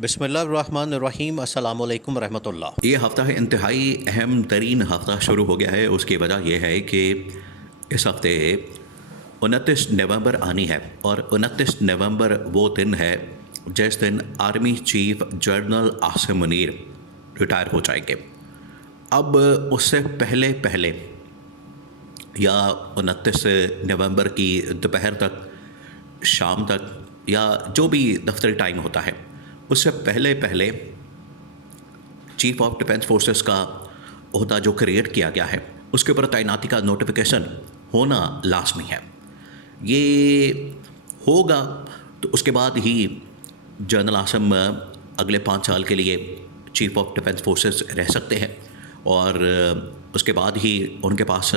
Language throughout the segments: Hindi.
बिस्मिल्लाहिर्रहमानिर्रहीम अस्सलामु अलैकुम रहमतुल्लाह। ये हफ़्ता है इंतहाई अहम तरीन हफ़्ता शुरू हो गया है। उसकी वजह यह है कि इस हफ़्ते 29 नवंबर आनी है और 29 नवंबर वो दिन है जिस दिन army chief general Asim Munir retire हो जाएंगे। अब उससे पहले पहले या 29 नवंबर की दोपहर तक, शाम तक या जो भी दफ्तरी टाइम होता है, उससे पहले पहले चीफ ऑफ डिफेंस फोर्सेस का ओहदा जो क्रिएट किया गया है उसके ऊपर तैनाती का नोटिफिकेशन होना लाजमी है। ये होगा तो उसके बाद ही जनरल आसिम अगले 5 साल के लिए चीफ ऑफ डिफेंस फोर्सेस रह सकते हैं और उसके बाद ही उनके पास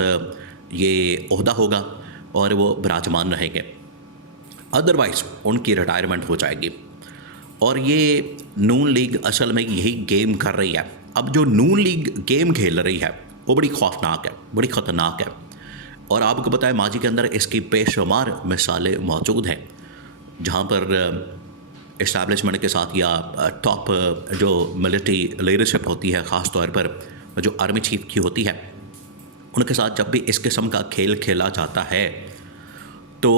ये ओहदा होगा और वो विराजमान रहेंगे। अदरवाइज़ उनकी रिटायरमेंट हो जाएगी। और ये नून लीग असल में यही गेम कर रही है। अब जो नून लीग गेम खेल रही है वो बड़ी खौफनाक है, बड़ी ख़तरनाक है। और आपको पता है माजी के अंदर इसकी बेशुमार मिसालें मौजूद हैं जहाँ पर इस्टेब्लिशमेंट के साथ या टॉप जो मिलिट्री लीडरशिप होती है, ख़ास तौर पर जो आर्मी चीफ की होती है, उनके साथ जब भी इस किस्म का खेल खेला जाता है तो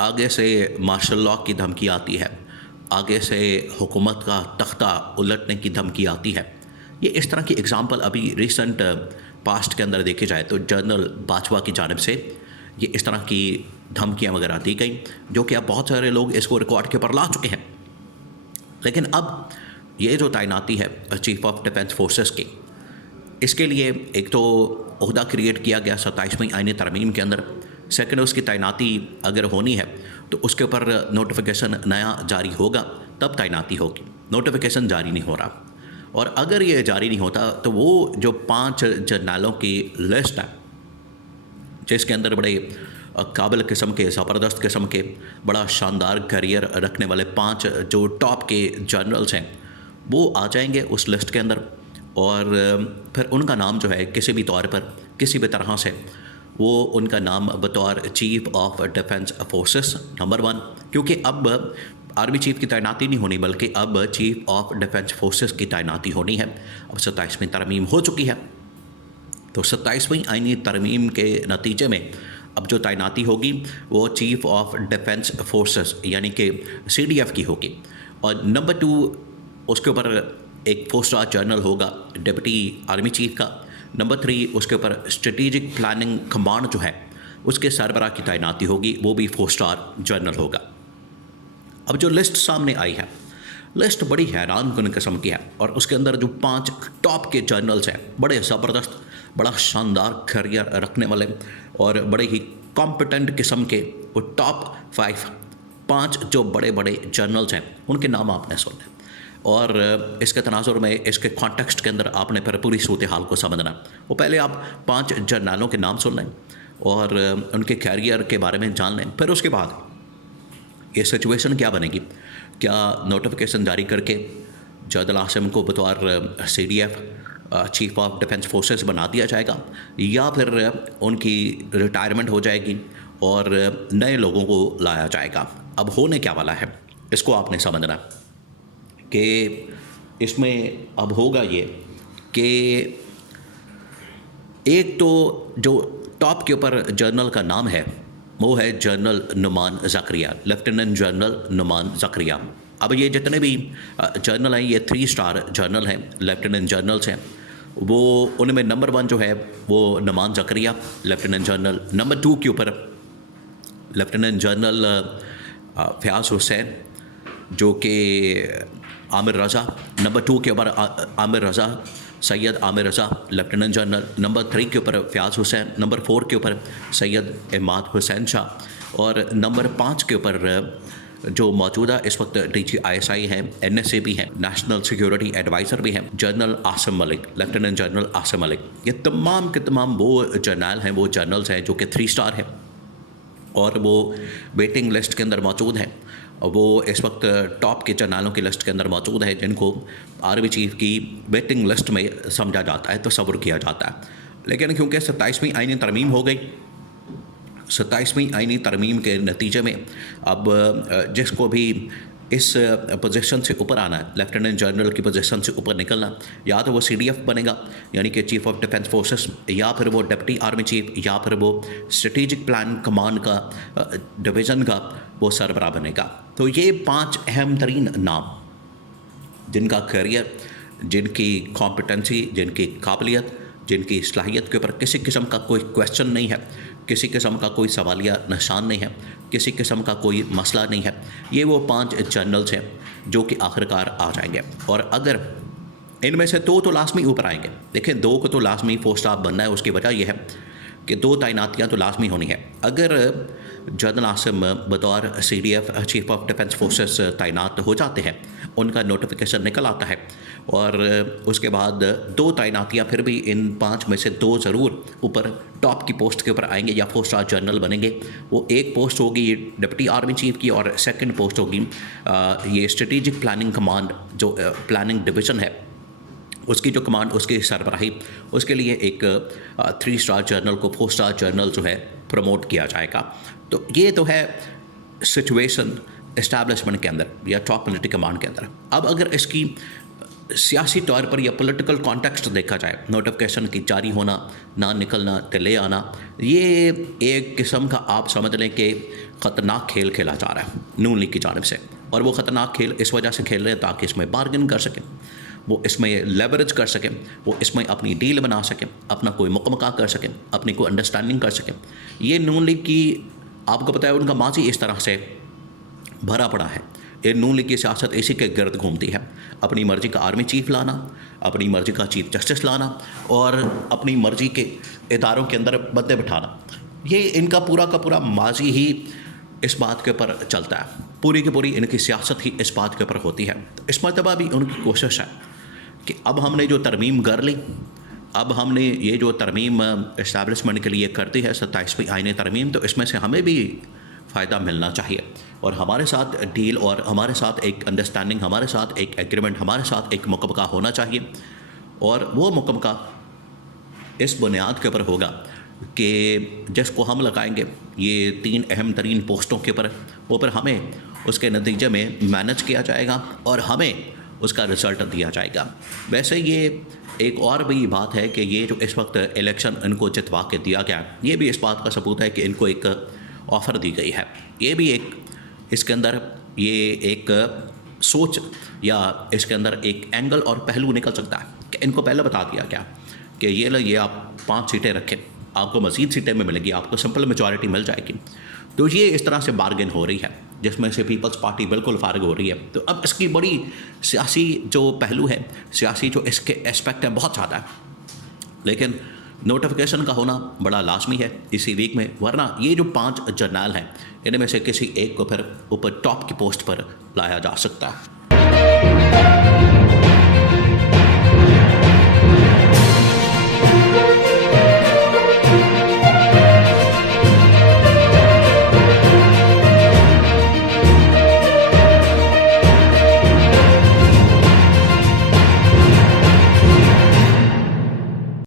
आगे से मार्शल लॉ की धमकी आती है, आगे से हुकूमत का तख्ता उलटने की धमकी आती है। ये इस तरह की एग्ज़ाम्पल अभी रिसेंट पास्ट के अंदर देखे जाए तो जनरल बाजवा की जानिब से ये इस तरह की धमकियाँ वगैरह दी गई, जो कि अब बहुत सारे लोग इसको रिकॉर्ड के ऊपर ला चुके हैं। लेकिन अब ये जो तैनाती है चीफ ऑफ डिफेंस फोर्सेस की, इसके लिए एक तो ओहदा क्रिएट किया गया 27वीं आईनी तरमीम के अंदर। सेकंड, उसकी तैनाती अगर होनी है तो उसके ऊपर नोटिफिकेशन नया जारी होगा, तब तैनाती होगी। नोटिफिकेशन जारी नहीं हो रहा, और अगर ये जारी नहीं होता तो वो जो 5 जर्नलों की लिस्ट है जिसके अंदर बड़े काबिल किस्म के, ज़बरदस्त किस्म के, बड़ा शानदार करियर रखने वाले 5 जो टॉप के जनरल्स हैं, वो आ जाएंगे उस लिस्ट के अंदर। और फिर उनका नाम जो है किसी भी तौर पर, किसी भी तरह से, वो उनका नाम बतौर chief of defence forces number 1, क्योंकि अब आर्मी चीफ की तैनाती नहीं होनी बल्कि अब चीफ ऑफ डिफेंस फोर्सेस की तैनाती होनी है। अब 27वीं तरमीम हो चुकी है, तो 27वीं आईनी तरमीम के नतीजे में अब जो तैनाती होगी वो चीफ ऑफ डिफेंस फोर्सेस यानी कि CDF की होगी। और नंबर 2, उसके ऊपर एक 4 स्टार जनरल होगा डिप्टी आर्मी चीफ का। नंबर 3, उसके ऊपर स्ट्रेटेजिक प्लानिंग कमांड जो है उसके सरबराह की तैनाती होगी, वो भी 4 स्टार जनरल होगा। अब जो लिस्ट सामने आई है, लिस्ट बड़ी हैरान कुन किस्म की है, और उसके अंदर जो 5 टॉप के जनरल्स हैं, बड़े ज़बरदस्त, बड़ा शानदार करियर रखने वाले और बड़े ही कॉम्पिटेंट किस्म के वो टॉप 5 जो बड़े बड़े जनरल्स हैं, उनके नाम आपने सुने। और इसके तनाजुर में, इसके कॉन्टेक्स्ट के अंदर आपने फिर पूरी सूरत हाल को समझना। वो पहले आप 5 जर्नलों के नाम सुन लें और उनके कैरियर के बारे में जान लें। फिर उसके बाद ये सिचुएशन क्या बनेगी, क्या नोटिफिकेशन जारी करके जनरल आसिम को बतौर CDF chief of defence forces बना दिया जाएगा, या फिर उनकी रिटायरमेंट हो जाएगी और नए लोगों को लाया जाएगा। अब होने क्या वाला है इसको आपने समझना कि इसमें अब होगा ये कि एक तो जो टॉप के ऊपर जनरल का नाम है वो है general Numan Zakaria, lieutenant general Numan Zakaria. अब ये जितने भी जनरल हैं ये 3 स्टार जनरल हैं, लेफ्टिनेंट जनरल्स हैं। वो उनमें नंबर 1 जो है वो Numan Zakaria lieutenant general. Number 2 के ऊपर लेफ्टिनेंट जनरल फ़याज़ हुसैन जो कि आमिर रज़ा। नंबर 2 के ऊपर आमिर रज़ा, सैयद आमिर रज़ा लेफ्टिनेंट जनरल। नंबर 3 के ऊपर फ़याज़ हुसैन। नंबर 4 के ऊपर सैयद इमाद हुसैन शाह। और नंबर 5 के ऊपर जो मौजूदा इस वक्त DGISI हैं, NSA भी हैं, नेशनल सिक्योरिटी एडवाइज़र भी हैं, general Asim Malik, lieutenant general Asim Malik. ये तमाम के तमाम वो जर्नल हैं, वो जनरल्स हैं जो कि 3 स्टार हैं और वो वेटिंग लिस्ट के अंदर मौजूद हैं। वो इस वक्त टॉप के जनरलों की लिस्ट के अंदर मौजूद है जिनको आर्मी चीफ की वेटिंग लिस्ट में समझा जाता है, तस्वुर किया जाता है। लेकिन क्योंकि 27वीं आईनी तरमीम हो गई, 27वीं आईनी तरमीम के नतीजे में अब जिसको भी इस पोजीशन से ऊपर आना है, लेफ्टिनेंट जनरल की पोजीशन से ऊपर निकलना, या तो वो CDF बनेगा यानी कि चीफ ऑफ डिफेंस फोर्सेस, या फिर वो डिप्टी आर्मी चीफ, या फिर वो स्ट्रेटेजिक प्लान कमांड का डिवीज़न का वो सरबराह बनेगा। तो ये 5 अहम तरीन नाम जिनका करियर, जिनकी कॉम्पिटेंसी, जिनकी काबिलियत, जिनकी सलाहियत के ऊपर किसी किस्म का कोई क्वेश्चन नहीं है, किसी किस्म का कोई सवालिया निशान नहीं है, किसी किस्म का कोई मसला नहीं है। ये वो 5 जनरल्स हैं जो कि आखिरकार आ जाएंगे। और अगर इनमें से 2 तो लाजमी ऊपर आएंगे, देखें 2 को तो लाजमी 4 स्टार बनना है। उसकी वजह यह है कि 2 तैनातियाँ तो लाजमी होनी है। अगर जनरल आसिम बतौर CDF chief of defence forces तैनात हो जाते हैं, उनका नोटिफिकेशन निकल आता है, और उसके बाद 2 तैनातियाँ फिर भी इन 5 में से 2 ज़रूर ऊपर टॉप की पोस्ट के ऊपर आएंगे या 4 स्टार जनरल बनेंगे। वो एक पोस्ट होगी डिप्टी आर्मी चीफ की, और सेकंड पोस्ट होगी ये स्ट्रेटेजिक प्लानिंग कमांड, जो प्लानिंग डिवीज़न है उसकी जो कमांड, उसकी सरबराही, उसके लिए एक 3 स्टार जनरल को 4 स्टार जनरल जो है प्रमोट किया जाएगा। तो ये तो है सिचुएशन इस्टेब्लिशमेंट के अंदर या टॉप मिलिट्री कमांड के अंदर। अब अगर इसकी सियासी तौर पर या पॉलिटिकल कॉन्टेक्स्ट देखा जाए, नोटिफिकेशन की जारी होना, ना निकलना, डिले आना, ये एक किस्म का आप समझ लें कि ख़तरनाक खेल खेला जा रहा है नून लीग की जानिब से। और वो ख़तरनाक खेल इस वजह से खेल रहे हैं ताकि इसमें बार्गेन कर सकें, वो इसमें लेवरेज कर सकें, वो इसमें अपनी डील बना सकें, अपना कोई मुकमका कर सकें, अपनी कोई अंडरस्टैंडिंग कर सकें। ये नून लीग की, आपको पता है उनका माजी इस तरह से भरा पड़ा है। ये नून लीग की सियासत इसी के गर्द घूमती है, अपनी मर्ज़ी का आर्मी चीफ लाना, अपनी मर्ज़ी का चीफ जस्टिस लाना, और अपनी मर्ज़ी के इदारों के अंदर बंदे बिठाना। ये इनका पूरा का पूरा माजी ही इस बात के ऊपर चलता है, पूरी की पूरी इनकी सियासत ही इस बात के ऊपर होती है। तो इस मरतबा भी उनकी कोशिश है कि अब हमने जो तरमीम कर ली, अब हमने ये जो तरमीम इस्टेब्लिशमेंट के लिए करती है 27वीं आईनी तरमीम, तो इसमें से हमें भी फ़ायदा मिलना चाहिए, और हमारे साथ डील, और हमारे साथ एक अंडरस्टैंडिंग, हमारे साथ एक एग्रीमेंट, हमारे साथ एक मुकमका होना चाहिए। और वो मुकमका इस बुनियाद के ऊपर होगा कि जिसको हम लगाएंगे ये 3 अहम तरीन पोस्टों के ऊपर हमें उसके नतीजे में मैनेज किया जाएगा और हमें उसका रिज़ल्ट दिया जाएगा। वैसे ये एक और भी बात है कि ये जो इस वक्त इलेक्शन इनको जितवा के दिया गया, ये भी इस बात का सबूत है कि इनको एक ऑफ़र दी गई है। ये भी एक इसके अंदर ये एक सोच या इसके अंदर एक एंगल और पहलू निकल सकता है कि इनको पहले बता दिया गया कि ये आप 5 सीटें रखें, आपको मज़ीद सीटें में मिलेंगी, आपको सिंपल मेजॉरिटी मिल जाएगी। तो ये इस तरह से बार्गेन हो रही है जिसमें से पीपल्स पार्टी बिल्कुल फारिग हो रही है। तो अब इसकी बड़ी सियासी जो पहलू है, सियासी जो इसके एस्पेक्ट हैं, बहुत ज़्यादा है, लेकिन नोटिफिकेशन का होना बड़ा लाजमी है इसी वीक में, वरना ये जो 5 जर्नल हैं इनमें से किसी एक को फिर ऊपर टॉप की पोस्ट पर लाया जा सकता है।